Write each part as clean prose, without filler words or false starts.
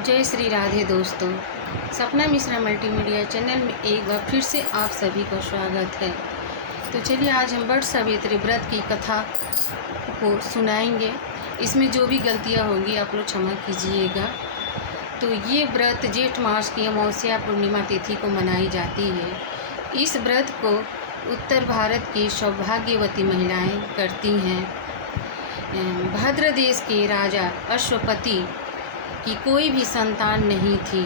जय श्री राधे दोस्तों। सपना मिश्रा मल्टीमीडिया चैनल में एक बार फिर से आप सभी का स्वागत है। तो चलिए आज हम वट सावित्री व्रत की कथा को सुनाएंगे। इसमें जो भी गलतियां होंगी आप लोग क्षमा कीजिएगा। तो ये व्रत जेठ मास की अमावस्या पूर्णिमा तिथि को मनाई जाती है। इस व्रत को उत्तर भारत की सौभाग्यवती महिलाएं करती हैं। भद्र देश के राजा अश्वपति की कोई भी संतान नहीं थी।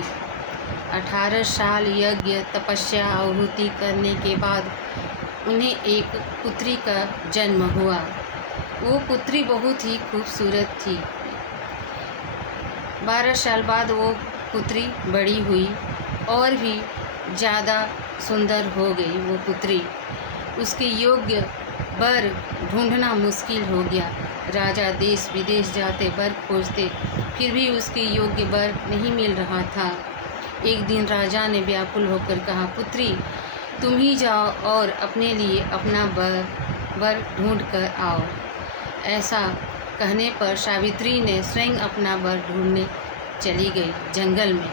18 साल यज्ञ तपस्या आहुति करने के बाद उन्हें एक पुत्री का जन्म हुआ। वो पुत्री बहुत ही खूबसूरत थी। 12 साल बाद वो पुत्री बड़ी हुई और भी ज़्यादा सुंदर हो गई। वो पुत्री उसके योग्य वर ढूंढना मुश्किल हो गया। राजा देश विदेश जाते वर खोजते, फिर भी उसके योग्य वर नहीं मिल रहा था। एक दिन राजा ने व्याकुल होकर कहा, पुत्री तुम ही जाओ और अपने लिए अपना वर ढूंढ कर आओ। ऐसा कहने पर सावित्री ने स्वयं अपना वर ढूंढने चली गई जंगल में।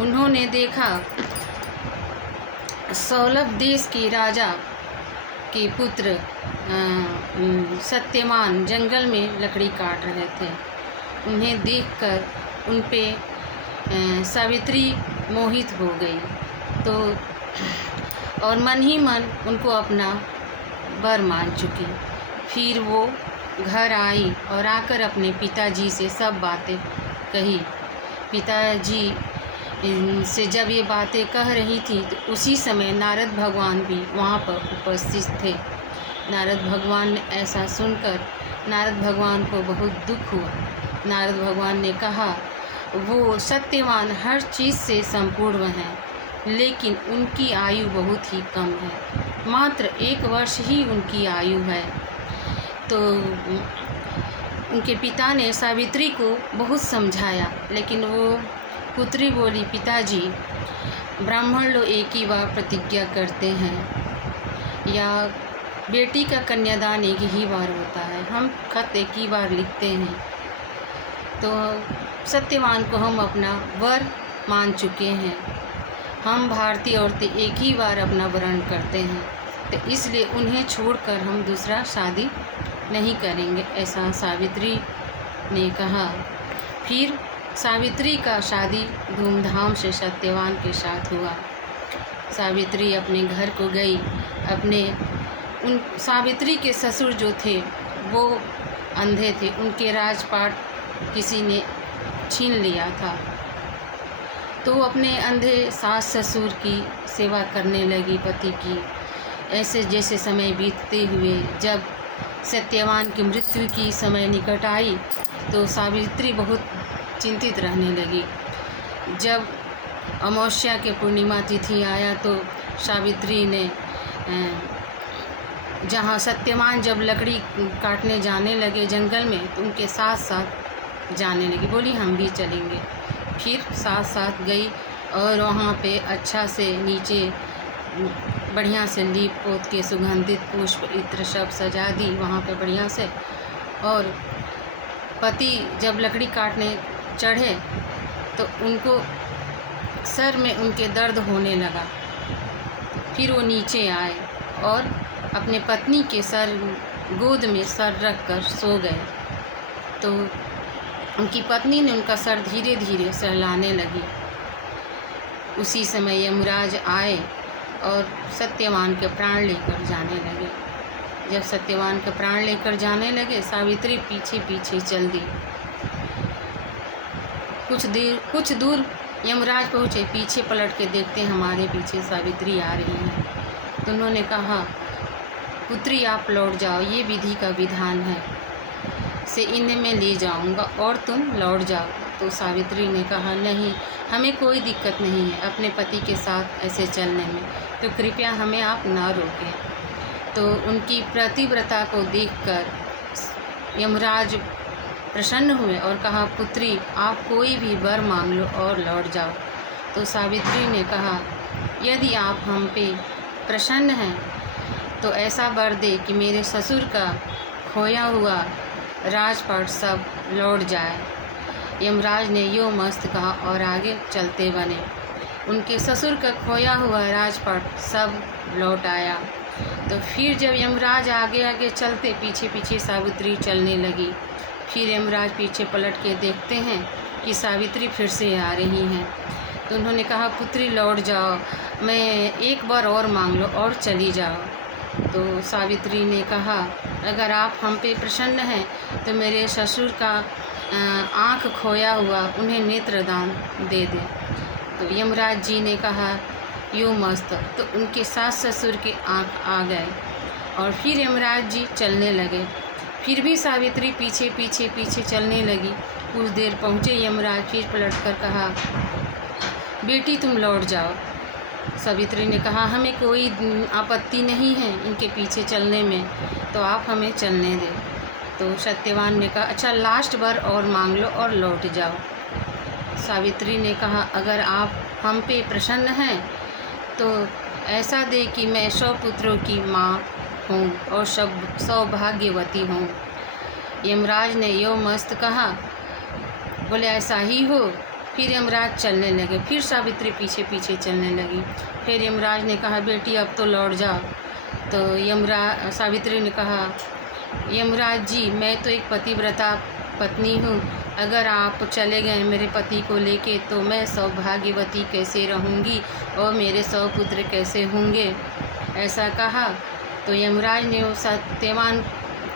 उन्होंने देखा सौलभ देश के राजा के पुत्र सत्यवान जंगल में लकड़ी काट रहे थे। उन्हें देखकर उन पे सावित्री मोहित हो गई तो और मन ही मन उनको अपना वर मान चुकी। फिर वो घर आई और आकर अपने पिताजी से सब बातें कही। पिताजी से जब ये बातें कह रही थी तो उसी समय नारद भगवान भी वहाँ पर उपस्थित थे। नारद भगवान ने ऐसा सुनकर नारद भगवान को बहुत दुख हुआ। नारद भगवान ने कहा, वो सत्यवान हर चीज़ से संपूर्ण हैं, लेकिन उनकी आयु बहुत ही कम है। मात्र 1 वर्ष ही उनकी आयु है। तो उनके पिता ने सावित्री को बहुत समझाया, लेकिन वो पुत्री बोली, पिताजी ब्राह्मण लोग एक ही बार प्रतिज्ञा करते हैं या बेटी का कन्यादान एक ही बार होता है। हम खत एक ही बार लिखते हैं। तो सत्यवान को हम अपना वर मान चुके हैं। हम भारतीय औरतें एक ही बार अपना वरण करते हैं, तो इसलिए उन्हें छोड़कर हम दूसरा शादी नहीं करेंगे, ऐसा सावित्री ने कहा। फिर सावित्री का शादी धूमधाम से सत्यवान के साथ हुआ। सावित्री अपने घर को गई। उन सावित्री के ससुर जो थे वो अंधे थे। उनके राजपाट किसी ने छीन लिया था। तो वो अपने अंधे सास ससुर की सेवा करने लगी, पति की। ऐसे जैसे समय बीतते हुए जब सत्यवान की मृत्यु की समय निकट आई तो सावित्री बहुत चिंतित रहने लगी। जब अमावस्या के पूर्णिमा तिथि आया तो सावित्री ने जहाँ सत्यवान जब लकड़ी काटने जाने लगे जंगल में तो उनके साथ साथ जाने लगी। बोली हम भी चलेंगे। फिर साथ साथ गई और वहाँ पे अच्छा से नीचे बढ़िया से लीप पोत के सुगंधित पुष्प इत्र सब सजा दी वहाँ पे बढ़िया से। और पति जब लकड़ी काटने चढ़े तो उनको सर में उनके दर्द होने लगा। फिर वो नीचे आए और अपने पत्नी के गोद में सर रख कर सो गए। तो उनकी पत्नी ने उनका सर धीरे धीरे सहलाने लगी। उसी समय यमराज आए और सत्यवान के प्राण लेकर जाने लगे। जब सत्यवान के प्राण लेकर जाने लगे सावित्री पीछे पीछे चल दी। कुछ दूर यमराज पहुँचे। पीछे पलट के देखते हमारे पीछे सावित्री आ रही है। तो उन्होंने कहा, पुत्री आप लौट जाओ, ये विधि का विधान है, से इन्हें मैं ले जाऊंगा और तुम लौट जाओ। तो सावित्री ने कहा, नहीं हमें कोई दिक्कत नहीं है अपने पति के साथ ऐसे चलने में, तो कृपया हमें आप ना रोकें। तो उनकी प्रतिव्रता को देखकर यमराज प्रसन्न हुए और कहा, पुत्री आप कोई भी वर मांग लो और लौट जाओ। तो सावित्री ने कहा, यदि आप हम पे प्रसन्न हैं तो ऐसा वर दे कि मेरे ससुर का खोया हुआ राजपाट सब लौट जाए। यमराज ने यो मस्त कहा और आगे चलते बने। उनके ससुर का खोया हुआ राजपाट सब लौट आया। तो फिर जब यमराज आगे आगे चलते, पीछे पीछे सावित्री चलने लगी। फिर यमराज पीछे पलट के देखते हैं कि सावित्री फिर से आ रही हैं। तो उन्होंने कहा, पुत्री लौट जाओ, मैं एक बार और मांग लो और चली जाओ। तो सावित्री ने कहा, अगर आप हम पे प्रसन्न हैं तो मेरे ससुर का आँख खोया हुआ उन्हें नेत्रदान दे दे। तो यमराज जी ने कहा, यूँ मस्त। तो उनके सास ससुर के आँख आ गए और फिर यमराज जी चलने लगे। फिर भी सावित्री पीछे पीछे पीछे चलने लगी। कुछ देर पहुँचे यमराज, फिर पलट कर कहा, बेटी तुम लौट जाओ। सावित्री ने कहा, हमें कोई आपत्ति नहीं है इनके पीछे चलने में, तो आप हमें चलने दें। तो सत्यवान ने कहा, अच्छा लास्ट बार और मांग लो और लौट जाओ। सावित्री ने कहा, अगर आप हम पे प्रसन्न हैं तो ऐसा दे कि मैं 100 पुत्रों की माँ हूँ और सौभाग्यवती हूँ। यमराज ने यो मस्त कहा, बोले ऐसा ही हो। फिर यमराज चलने लगे। फिर सावित्री पीछे पीछे चलने लगी। फिर यमराज ने कहा, बेटी अब तो लौट जाओ। तो सावित्री ने कहा, यमराज जी मैं तो एक पतिव्रता पत्नी हूँ, अगर आप चले गए मेरे पति को लेके तो मैं सौभाग्यवती कैसे रहूँगी और मेरे 100 पुत्र कैसे होंगे। ऐसा कहा तो यमराज ने उस सत्यवान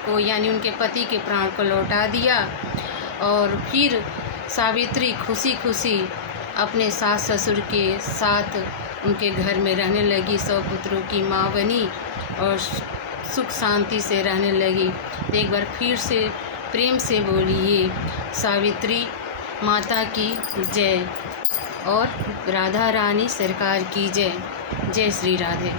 को यानी उनके पति के प्राण को लौटा दिया। और फिर सावित्री खुशी खुशी अपने सास ससुर के साथ उनके घर में रहने लगी, 100 पुत्रों की माँ बनी और सुख शांति से रहने लगी। तो एक बार फिर से प्रेम से बोलिए, सावित्री माता की जय और राधा रानी सरकार की जय। जय श्री राधे।